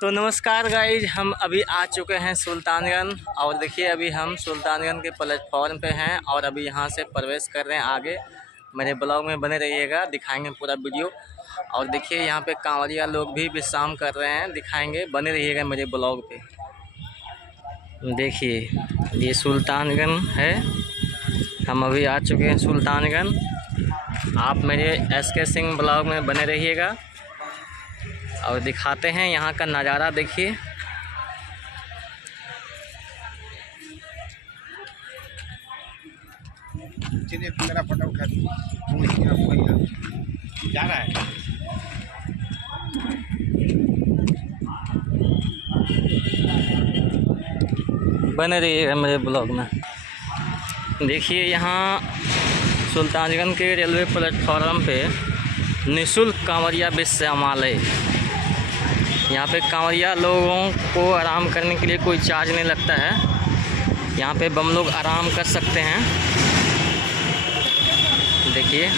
तो नमस्कार गाइज, हम अभी आ चुके हैं सुल्तानगंज। और देखिए अभी हम सुल्तानगंज के प्लेटफॉर्म पे हैं और अभी यहाँ से प्रवेश कर रहे हैं आगे। मेरे ब्लॉग में बने रहिएगा, दिखाएंगे पूरा वीडियो। और देखिए यहाँ पे कांवरिया लोग भी विश्राम कर रहे हैं, दिखाएंगे, बने रहिएगा मेरे ब्लॉग पे। देखिए ये सुल्तानगंज है, हम अभी आ चुके हैं सुल्तानगंज। आप मेरे SK सिंह ब्लॉग में बने रहिएगा और दिखाते हैं यहाँ का नज़ारा। देखिए मेरा फोटो उठा जा रहा है। बने रहिएगा मेरे ब्लॉग में। देखिए यहाँ सुल्तानगंज के रेलवे प्लेटफॉर्म पे निःशुल्क कांवरिया विश्रामालय। यहाँ पे कांवरिया लोगों को आराम करने के लिए कोई चार्ज नहीं लगता है। यहाँ पे बम लोग आराम कर सकते हैं। देखिए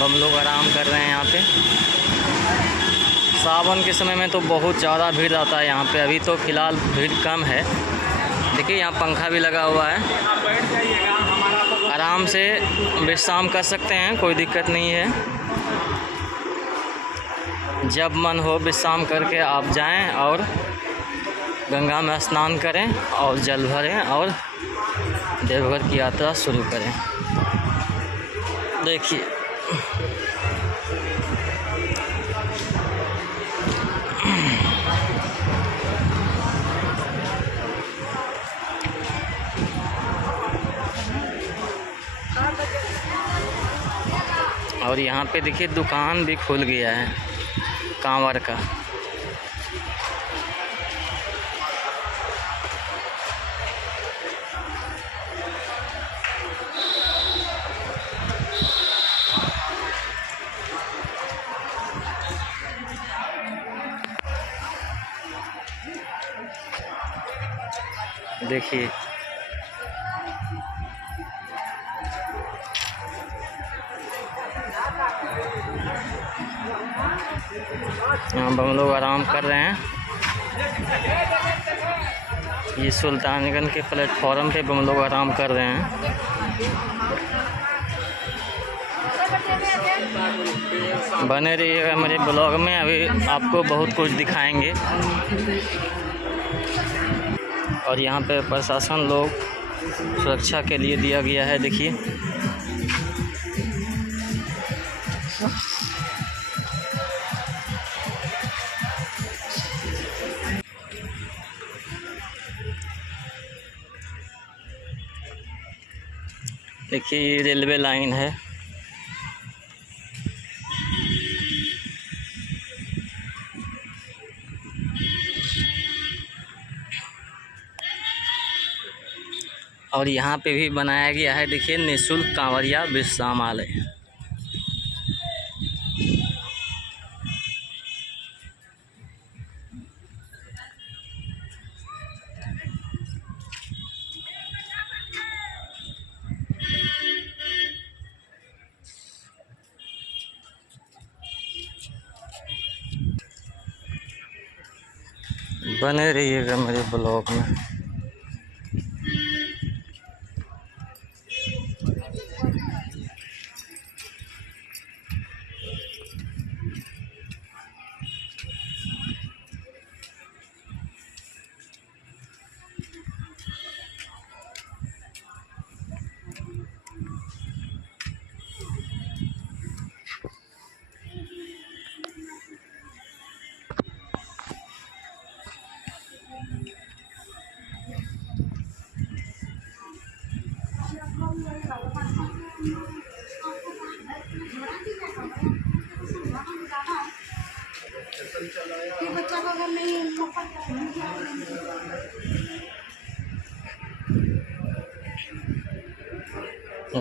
बम लोग आराम कर रहे हैं यहाँ पे। सावन के समय में तो बहुत ज़्यादा भीड़ आता है यहाँ पे, अभी तो फ़िलहाल भीड़ कम है। देखिए यहाँ पंखा भी लगा हुआ है, आराम से विश्राम कर सकते हैं, कोई दिक्कत नहीं है। जब मन हो विश्राम करके आप जाएं और गंगा में स्नान करें और जल भरें और देवघर की यात्रा शुरू करें। देखिए और यहाँ पे देखिए दुकान भी खुल गया है कांवर का। देखिए यहाँ हम लोग आराम कर रहे हैं। ये सुल्तानगंज के प्लेटफॉर्म पे हम लोग आराम कर रहे हैं। बने रहिएगा मेरे ब्लॉग में, अभी आपको बहुत कुछ दिखाएंगे। और यहाँ पे प्रशासन लोग सुरक्षा के लिए दिया गया है। देखिए देखिए ये रेलवे लाइन है। और यहाँ पे भी बनाया गया है, देखिए निःशुल्क कांवरिया विश्रामालय। बने रहिएगा मेरे ब्लॉग में।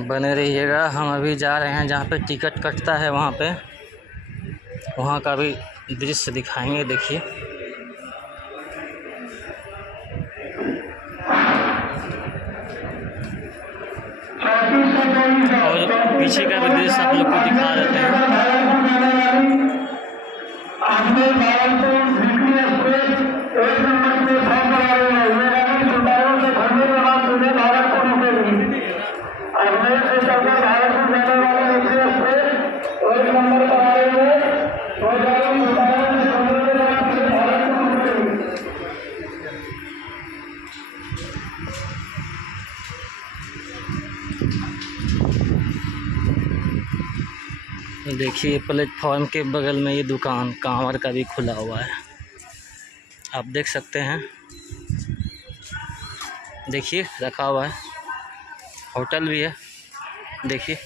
बने रहिएगा। हम अभी जा रहे हैं जहाँ पे टिकट कटता है, वहाँ का भी दृश्य दिखाएंगे। देखिए और पीछे का भी दृश्य आप लोग को दिखा देते हैं। देखिए प्लेटफॉर्म के बगल में ये दुकान कांवर का भी खुला हुआ है, आप देख सकते हैं। देखिए रखा हुआ है, होटल भी है देखिए।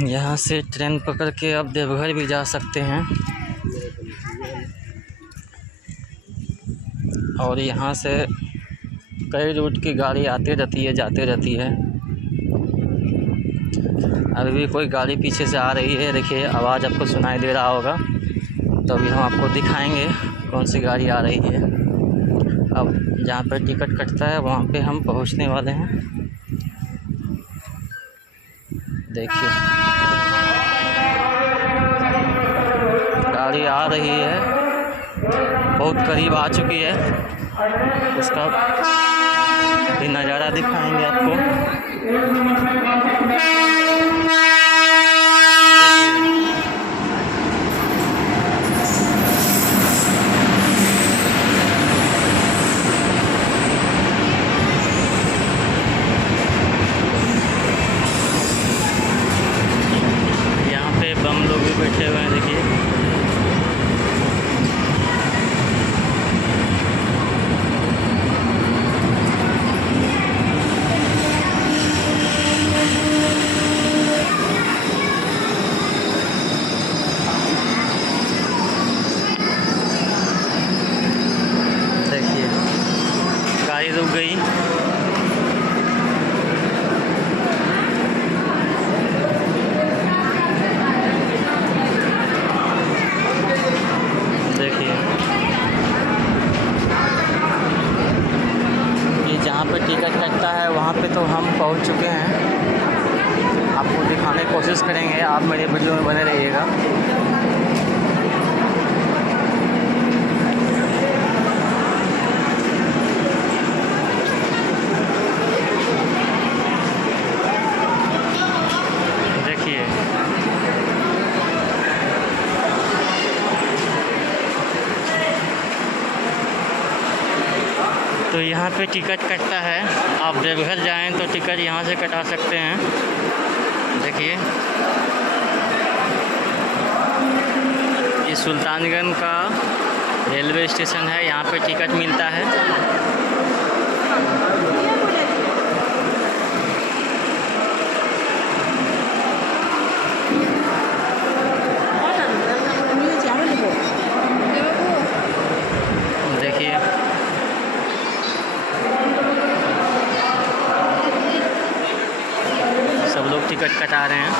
यहाँ से ट्रेन पकड़ के आप देवघर भी जा सकते हैं, और यहाँ से कई रूट की गाड़ी आती रहती है जाती रहती है। अभी भी कोई गाड़ी पीछे से आ रही है, देखिए आवाज़ आपको सुनाई दे रहा होगा, तो अभी हम आपको दिखाएंगे कौन सी गाड़ी आ रही है। अब जहाँ पर टिकट कटता है वहाँ पे हम पहुँचने वाले हैं। देखिए गाड़ी आ रही है, बहुत करीब आ चुकी है, उसका भी नज़ारा दिखाएंगे आपको। यहाँ पे बम लोग भी बैठे हुए हैं देखिए। गाड़ी रुक गई। देखिए ये जहाँ पे टिकट कटता है वहाँ पे तो हम पहुँच चुके हैं, आपको दिखाने की कोशिश करेंगे, आप मेरे वीडियो में बने रहिएगा। तो यहाँ पे टिकट कटता है, आप देवघर जाएं तो टिकट यहाँ से कटा सकते हैं। देखिए ये सुल्तानगंज का रेलवे स्टेशन है, यहाँ पे टिकट मिलता है। देखिए सब लोग टिकट कटा रहे हैं।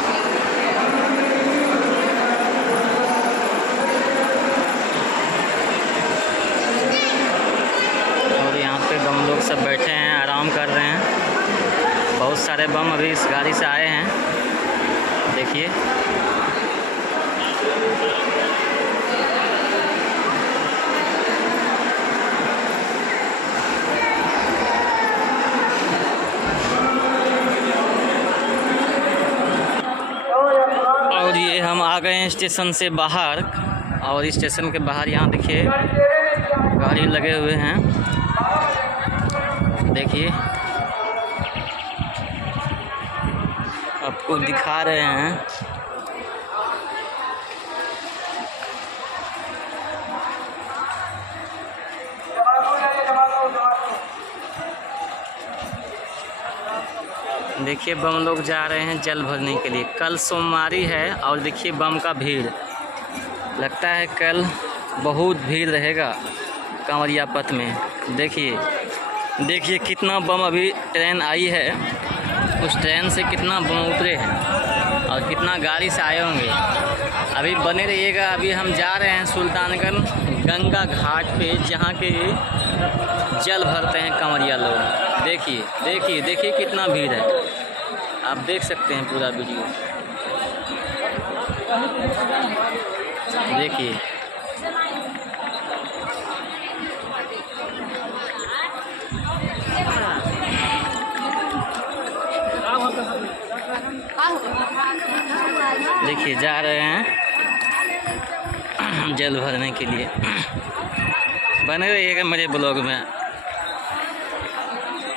और यहाँ पे बम लोग सब बैठे हैं, आराम कर रहे हैं। बहुत सारे बम अभी इस गाड़ी से आए हैं, देखिए। और ये हम आ गए हैं स्टेशन से बाहर, और स्टेशन के बाहर यहाँ देखिए गाड़ी लगे हुए हैं, देखिए आपको दिखा रहे हैं। देखिए बम लोग जा रहे हैं जल भरने के लिए, कल सोमवारी है और देखिए बम का भीड़, लगता है कल बहुत भीड़ रहेगा कांवरिया पथ में। देखिए कितना बम, अभी ट्रेन आई है, उस ट्रेन से कितना बम उतरे हैं और कितना गाड़ी से आए होंगे। अभी बने रहिएगा, अभी हम जा रहे हैं सुल्तानगंज गंगा घाट पे, जहाँ के जल भरते हैं कांवरिया लोग। देखिए देखिए देखिए कितना भीड़ है, आप देख सकते हैं पूरा वीडियो। देखिए देखिए जा रहे हैं जल भरने के लिए। बने रहिएगा मेरे ब्लॉग में।